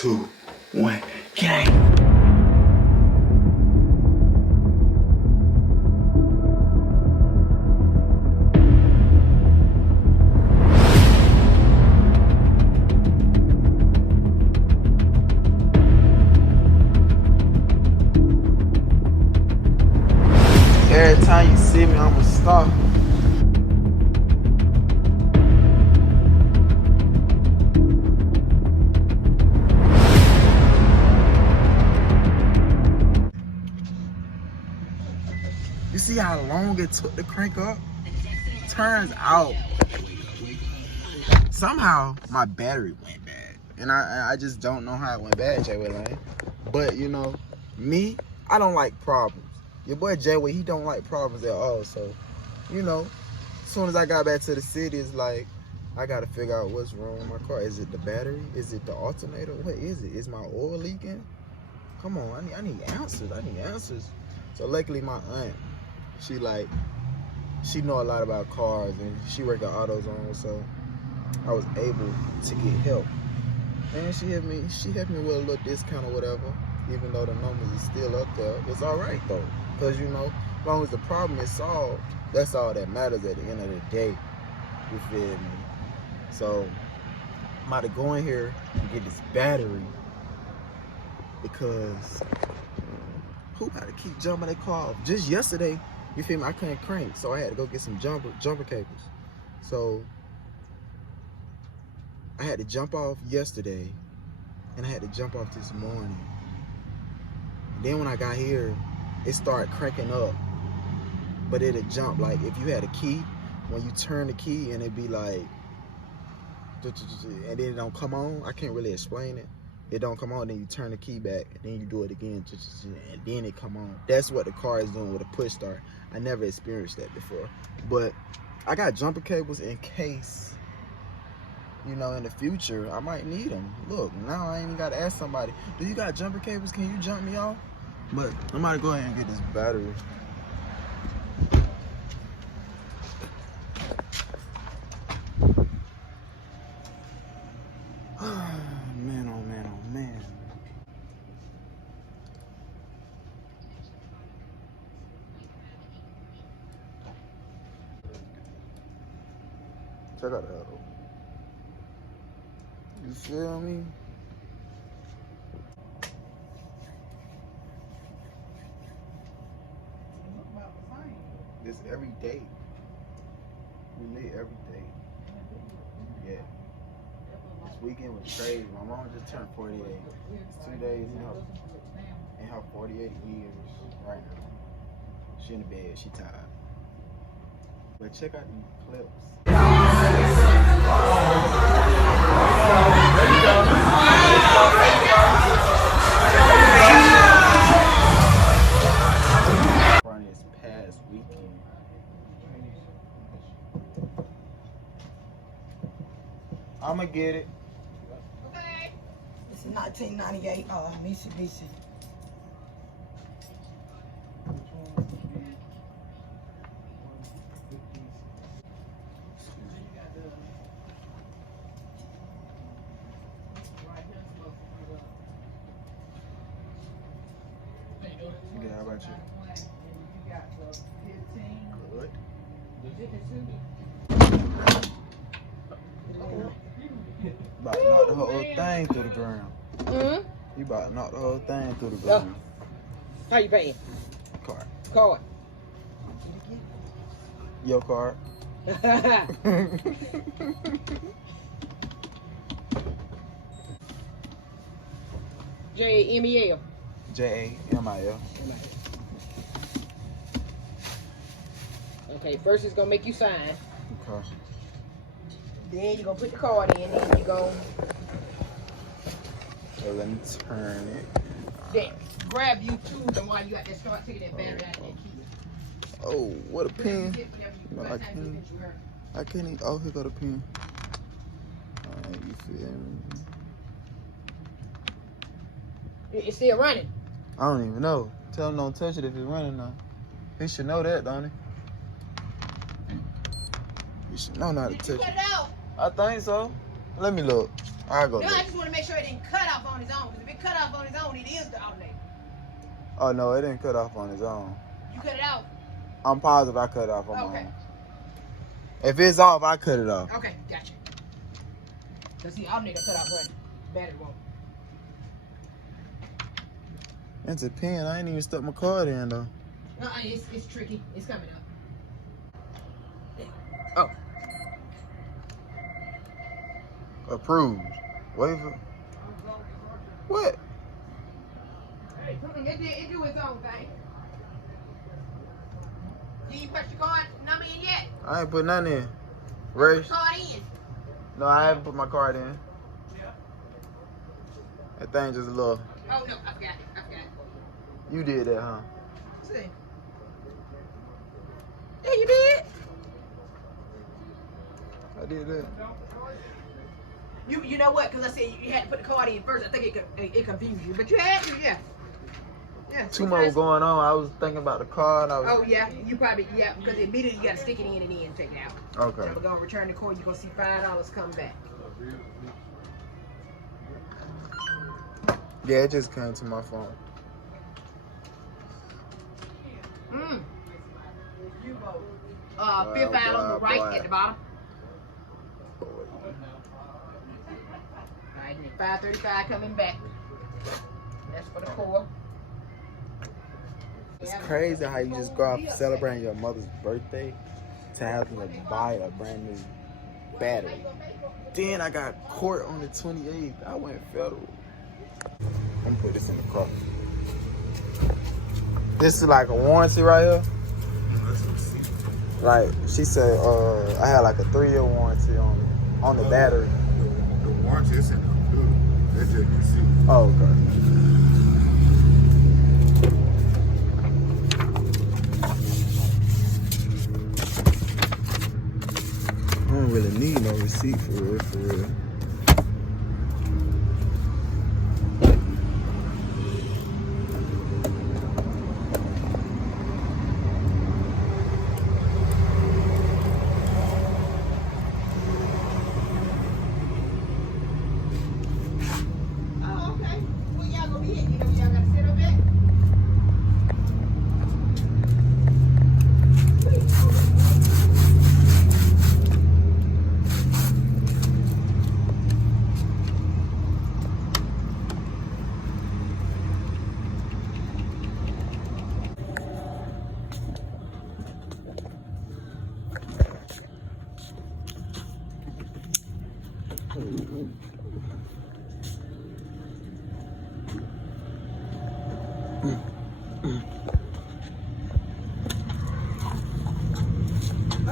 2, 1, gang. Every time you see me, I'm a star. You see how long it took to crank up? Turns out, somehow my battery went bad. And I just don't know how it went bad, JaeWay Lane. But you know, me, I don't like problems. Your boy JaeWay, he don't like problems at all. So, you know, as soon as I got back to the city, it's like, I gotta figure out what's wrong with my car. Is it the battery? Is it the alternator? What is it? Is my oil leaking? Come on, I need answers. I need answers. So luckily my aunt, she know a lot about cars and she work at AutoZone, so I was able to get help. And she helped me with a little discount or whatever, even though the numbers is still up there. It's all right though, because you know, as long as the problem is solved, that's all that matters at the end of the day. You feel me? So I'm about to go in here and get this battery because who got to keep jumping their car off? Just yesterday, you feel me, I couldn't crank, so I had to go get some jumper cables. So I had to jump off yesterday and I had to jump off this morning. And then when I got here, it started cranking up, but it'd jump like if you had a key, when you turn the key and it'd be like, and then it don't come on. I can't really explain it. It don't come on, then you turn the key back, and then you do it again, and then it come on. That's what the car is doing with a push start. I never experienced that before. But I got jumper cables in case, you know, in the future, I might need them. Look, now I ain't even got to ask somebody, do you got jumper cables? Can you jump me off? But I'm about to go ahead and get this battery. Man, oh man, oh man. Check out that. You feel me? This every day. We live every day. Yeah. This weekend was crazy. My mom just turned 48. It's 2 days in her 48 years right now. She in the bed, she tired. But check out these clips. From this past weekend. I'ma get it. Okay. This is 1998 Mitsubishi. Yeah, how about you? You got the 15. Good. About to knock the whole thing through the ground. You about to knock the whole thing through the ground. How you paying? Card. Card. Your card. JaeMel. JaeMel. Okay, first it's gonna make you sign. Okay. Then you're gonna put the card in, and you're gonna So let me turn it. then grab you two the one you got that start taking that battery out of that key. Oh, what a pen. No, I can't. I can't even. Oh, here go the pen. Alright, you feel me? It's still running. I don't even know. Tell him don't touch it if it's running now. He should know that, don't he? He should know not to touch it. I think so. Let me look. I'll go No, look. I just want to make sure it didn't cut off on its own. Because if it cut off on its own, it is the alternator. Oh, no, it didn't cut off on its own. You cut it out? I'm positive I cut it off on my Okay. own. If it's off, I cut it off. Okay, gotcha. Because the alternator cut off, but battery won't. It's a pin. I ain't even stuck my card in, though. No, it's tricky. It's coming up. Oh. Approved. Wait for... What? It do its own thing. You ain't put your card number in yet? I ain't put none in. Race? Put your card in. No, I haven't put my card in. Yeah. That thing just a little... Oh, no, I forgot it. You did that, huh? See. Yeah, you did. I did that. You know what? Because I said you had to put the card in first. I think it confused you. But you had to, yeah. Yeah. Too much going on. I was thinking about the card. Oh, yeah. You probably, yeah. Because immediately you got to stick it in and then take it out. Okay. And we're going to return the card. You're going to see $5 come back. Yeah, it just came to my phone. Fifth out on the right at the bottom. Alright, and then 535 coming back. That's for the core. It's crazy how you just go out celebrating your mother's birthday to having to buy a brand new battery. Then I got court on the 28th. I went federal. I'm gonna put this in the car. This is like a warranty right here. Like she said, I had like a 3-year warranty on the battery. The warranty is in the computer. That's just the receipt. Oh, okay. I don't really need no receipt for real, for real. Oh, okay. Well, y'all gonna be it. You know, y'all gotta sit up there.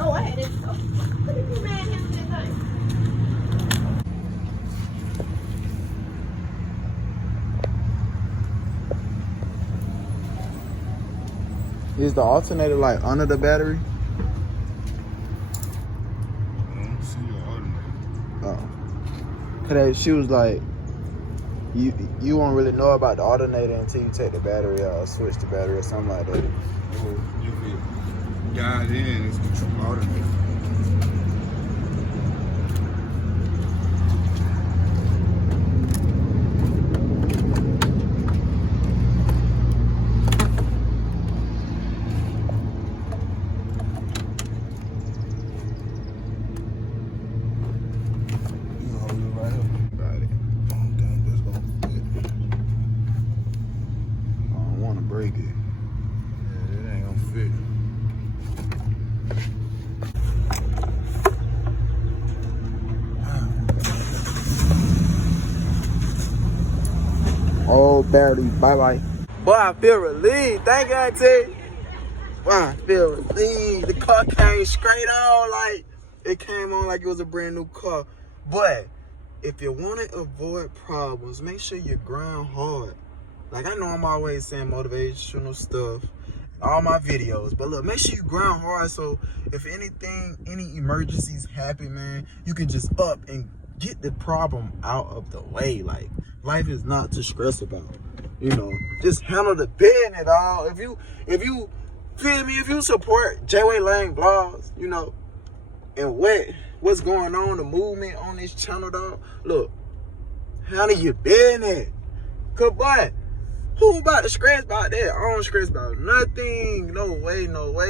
Oh, I had it. Oh, look at you, man. Handle that thing. Is the alternator like under the battery? I don't see your alternator. Oh. Cause she was like, you won't really know about the alternator until you take the battery out or switch the battery or something like that. Or you could dial in, it's the true alternator. You can hold it right up. Got it. I don't think that's gonna fit. I don't want to break it. Yeah, it ain't gonna fit. Oh, battery, bye-bye. Boy, I feel relieved. Thank you, Auntie. Boy, I feel relieved. The car came straight on like it came on like it was a brand new car. But if you want to avoid problems, make sure you grind hard. Like, I know I'm always saying motivational stuff in all my videos, but look, make sure you grind hard so if anything, any emergencies happen, man, you can just up and get the problem out of the way. Like, life is not to stress about. You know, just handle the business, dog. If you feel me, if you support JaeWay Lane vlogs, you know, and what's going on, the movement on this channel, dog. Look, handle your business. Cause boy, who about to stress about that? I don't stress about nothing. No way,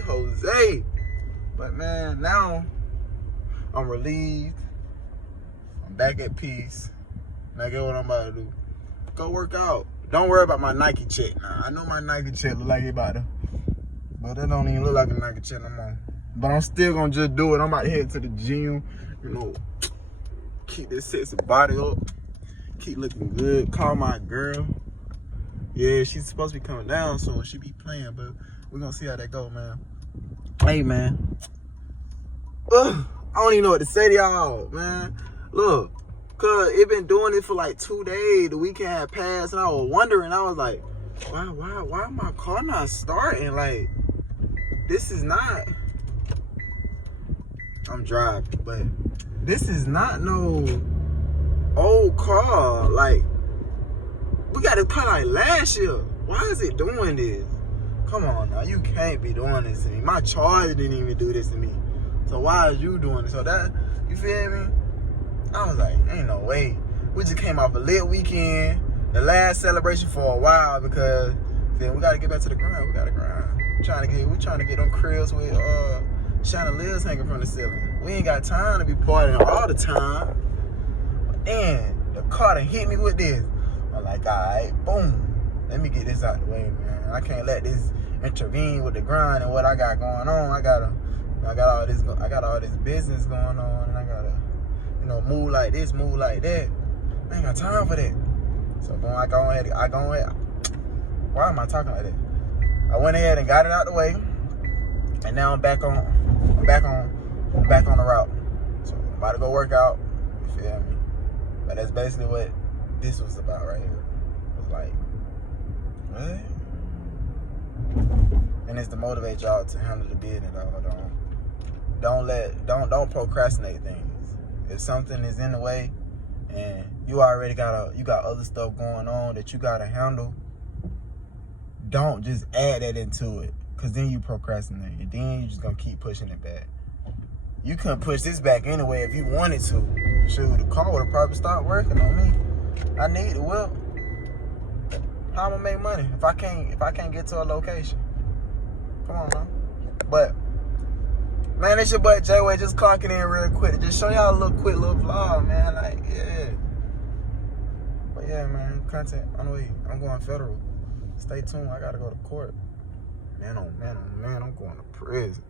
Jose. But man, now I'm relieved. I'm back at peace. Now get what I'm about to do. Go work out. Don't worry about my Nike check now. I know my Nike check look like it about to, but it don't even look like a Nike check no more. But I'm still gonna just do it. I'm about to head to the gym, you know, keep this sexy body up, keep looking good, call my girl. Yeah, she's supposed to be coming down soon. She be playing, but we're gonna see how that go, man. Hey, man. I don't even know what to say to y'all, man. Look, cause it been doing it for like 2 days. The weekend had passed, and I was wondering. I was like, why my car not starting? Like, this is not. I'm driving, but this is not no old car. Like, we got a car like last year. Why is it doing this? Come on now, you can't be doing this to me. My charger didn't even do this to me. So why is you doing it? So that, you feel me? I was like, ain't no way. We just came off a lit weekend, the last celebration for a while, because then we gotta get back to the grind. We gotta grind. We trying to get them cribs with chandeliers hanging from the ceiling. We ain't got time to be partying all the time. But then the car done hit me with this. I'm like, all right, boom. Let me get this out the way, man. I can't let this intervene with the grind and what I got going on. I got all this business going on, and I gotta, you know, move like this, move like that. I ain't got time for that. So boom, I go ahead. Why am I talking like that? I went ahead and got it out the way, and now I'm back on the route. So I'm about to go work out. You feel me? But that's basically what this was about right here. It was like, what? And it's to motivate y'all to handle the business, dog. Don't procrastinate things. If something is in the way and you got other stuff going on that you gotta handle, don't just add that into it, cause then you procrastinate and then you just gonna keep pushing it back. You couldn't push this back anyway if you wanted to. Shoot, the car would have probably stopped working on me. I need it. Well, how I'm gonna make money if I can't get to a location? Come on, man. But man, it's your boy JaeWay, just clocking in real quick to just show y'all a little quick little vlog, man. Like, yeah. But yeah, man, content on the way. I'm going federal. Stay tuned. I gotta go to court. Man, oh man, I'm going to prison.